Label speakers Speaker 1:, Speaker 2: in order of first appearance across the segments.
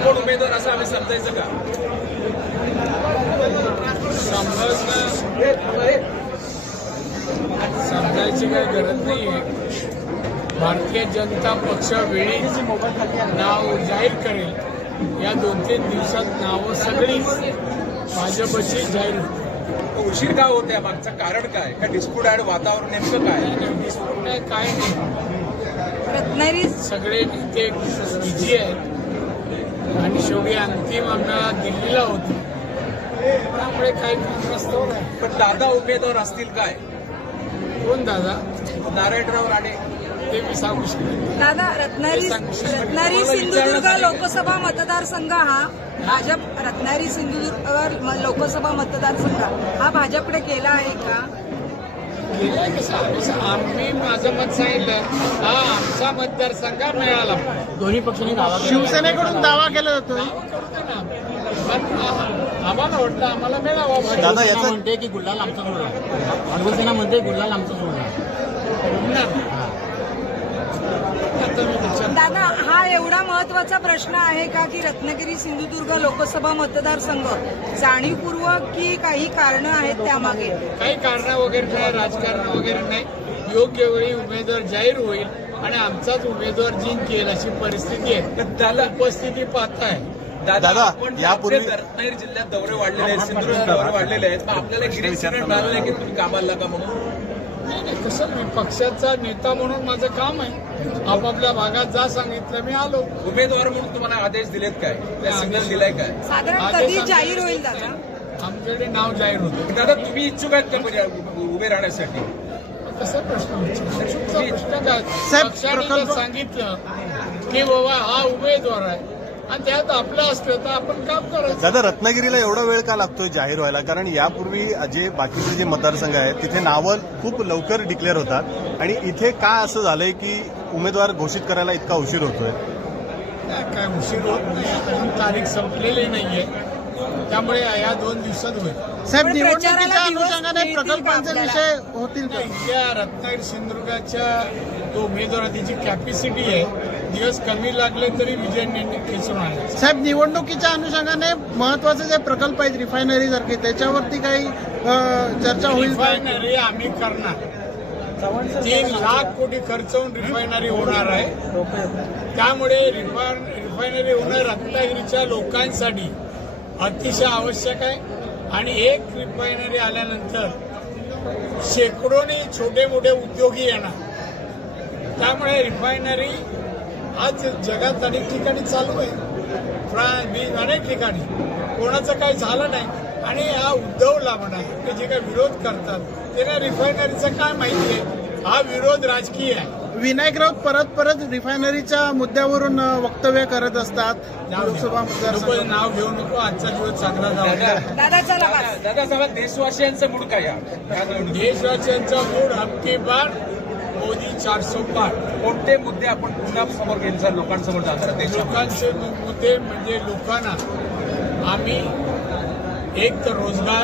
Speaker 1: कोण उमेदवार असं आम्ही समजायचं का?
Speaker 2: समजायची काही गरज नाहीये. भारतीय जनता पक्ष वेळीच नाव जाहीर करेल. या 2-3 दिवसात नावं सगळीच भाजपची जाहीर होतील.
Speaker 1: उशीर का होत्या? मागचं कारण काय? का डिस्प्यूट आहे? वातावरण नेमकं काय?
Speaker 2: डिस्प्यूट नाही, काय नाही.
Speaker 3: रत्नागिरी
Speaker 2: सगळे नेते बिझी आहेत आणि शेवटी अंतिम आम्हाला दिल्लीला होती. त्यामुळे काही कारणास्तव नाही.
Speaker 1: पण दादा उमेदवार असतील काय?
Speaker 2: कोण दादा?
Speaker 1: नारायणराव राणे.
Speaker 2: ते मी सांगू शकतो.
Speaker 3: दादा, रत्नागिरी सिंधुदुर्ग लोकसभा मतदारसंघ हा भाजप रत्नागिरी सिंधुदुर्ग लोकसभा मतदारसंघ हा भाजपकडे गेला आहे का?
Speaker 2: गेलाय कसं? आम्ही माझं मत सांगितलं. हा आमचा मतदारसंघ मिळाला.
Speaker 4: दोन्ही पक्षांनी दावा केला.
Speaker 5: शिवसेनेकडून दावा केला जातो.
Speaker 2: पण आम्हाला वाटतं आम्हाला मिळावा.
Speaker 4: दादा याचं म्हणते की गुल्हाल आमचा सोडणार. शिवसेना म्हणते गुल्हाल आमचा सोडणार.
Speaker 3: दादा, हा एवढा महत्वाचा प्रश्न आहे का की रत्नागिरी सिंधुदुर्ग लोकसभा मतदारसंघ जाणीवपूर्वक की काही कारणं आहेत त्यामागे?
Speaker 2: काही कारण वगैरे नाही, राजकारण वगैरे नाही. योग्य वेळी उमेदवार जाहीर होईल आणि आमचाच उमेदवार जिंकेल अशी परिस्थिती आहे.
Speaker 1: तर त्याला
Speaker 2: उपस्थिती पाहताय.
Speaker 1: दादा आपण यापूर्वी रत्नागिरी जिल्ह्यात दौरे वाढलेले आहेत, सिंधुदुर्ग दौरे वाढलेले आहेत. मग आपल्याला गिरीश मिळालं नाही की तुम्ही कामाला का म्हणून?
Speaker 2: नाही, कसं मी पक्षाचा नेता म्हणून माझं काम आहे. आपापल्या भागात जा सांगितलं मी आलो.
Speaker 1: उमेदवार म्हणून तुम्हाला आदेश दिलेत काय? सिग्नल दिलाय काय?
Speaker 3: साधारण कधी जाहीर होईल दादा?
Speaker 2: आमच्याकडे नाव जाहीर होतं.
Speaker 1: दादा तुम्ही इच्छुक आहेत का म्हणजे उभे राहण्यासाठी?
Speaker 2: कसा प्रश्न प्रश्न काय?
Speaker 5: साहेब,
Speaker 2: पक्षाने जर सांगितलं की बाबा हा उमेदवार आहे आणि त्यात आपलं असलं तर आपण काम करायचं.
Speaker 6: दादा, रत्नागिरीला एवढा वेळ का लागतोय जाहीर व्हायला? कारण यापूर्वी जे बाकीचे जे मतदारसंघ आहेत तिथे नावं खूप लवकर डिक्लेअर होतात आणि इथे का असं झालंय की उमेदवार घोषित करायला इतका उशीर होतोय?
Speaker 2: काय उशीर होत नाही. अजून तारीख संपलेली नाहीये. त्यामुळे या 2 दिवसात होईल.
Speaker 5: साहेब,
Speaker 3: पण
Speaker 5: निवडणुकीच्या
Speaker 3: प्रचाराला दिवस
Speaker 5: अनुषंगाने
Speaker 3: मिळतील का
Speaker 5: प्रकल्पांचे
Speaker 3: आपल्याला?
Speaker 5: विषय होतील का?
Speaker 2: इथल्या रत्नागिरी सिंधुदुर्गाच्या तो उमेदवार त्याची कॅपॅसिटी आहे. दिवस कमी लागले तरी विजय खेचून आणले.
Speaker 5: साहेब, निवडणुकीच्या अनुषंगाने महत्वाचे जे प्रकल्प आहेत रिफायनरी सारखे त्याच्यावरती काही चर्चा होईल का?
Speaker 2: रिफायनरी आम्ही करणार. 3 लाख कोटी खर्च होऊन रिफायनरी होणार आहे. त्यामुळे रिफायनरी होणं रत्नागिरीच्या लोकांसाठी अतिशय आवश्यक आहे. आणि एक रिफायनरी आल्यानंतर शेकडोनी छोटे मोठे उद्योगी येणार. त्यामुळे रिफायनरी आज जगात अनेक ठिकाणी चालू आहे. फ्रान्स अनेक ठिकाणी कोणाचं काही झालं नाही. आणि हा उद्धवला म्हणा ते जे काही विरोध करतात त्यांना रिफायनरीचं काय माहिती आहे? हा विरोध राजकीय आहे.
Speaker 5: विनायक राऊत परत रिफायनरीच्या मुद्द्यावरून वक्तव्य करत असतात. लोकसभा मतदारसंघ
Speaker 2: नाव घेऊ नको. आजचा दिवस चांगला जाऊ.
Speaker 3: दादा चला बस.
Speaker 1: दादा सांगा देशवासियांचा मूड काय या निवडणुकीत?
Speaker 2: देशवासियांचा मूड अबकी बार मोदी 400 पार.
Speaker 1: कोणते मुद्दे आपण पुन्हा समोर घ्यायचा लोकांसमोर जाणार देशात?
Speaker 2: लोकांचे मुद्दे म्हणजे लोकांना आम्ही एक तर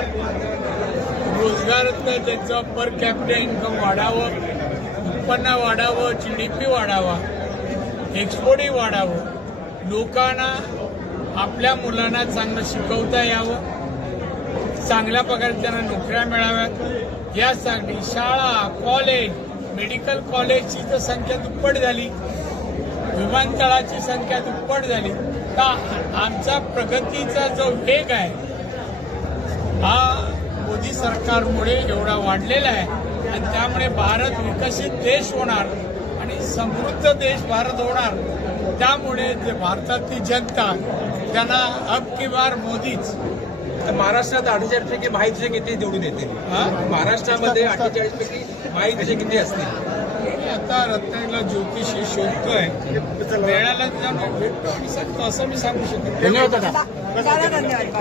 Speaker 2: रोजगारातलं त्यांचं पर कॅपिटल इन्कम वाढावं, उत्पन्न वाढावं, GDP वाढावा, एक्सपोर्टही वाढावं, लोकांना आपल्या मुलांना चांगलं शिकवता यावं, चांगल्या प्रकारे त्यांना नोकऱ्या मिळाव्यात यासाठी शाळा, कॉलेज, मेडिकल कॉलेजची तर संख्या दुप्पट झाली, विमानतळाची संख्या दुप्पट झाली. तर आमचा प्रगतीचा जो वेग आहे हा मोदी सरकारमुळे एवढा वाढलेला आहे. आणि त्यामुळे भारत विकसित देश होणार आणि समृद्ध देश भारत होणार. त्यामुळे जे भारतातली जनता त्यांना अब की बार मोदीच.
Speaker 1: तर महाराष्ट्रात 48 पैकी माहितीचे किती निवडून येतील? महाराष्ट्रामध्ये 48 पैकी माहितीचे किती असतील?
Speaker 2: आता रत्नागिरीला ज्योतिषी शोधतोय. मिळाला जाऊन भेटतो आणि सांगतो असं मी सांगू शकतो.
Speaker 4: धन्यवाद दादा.
Speaker 3: दादा धन्यवाद.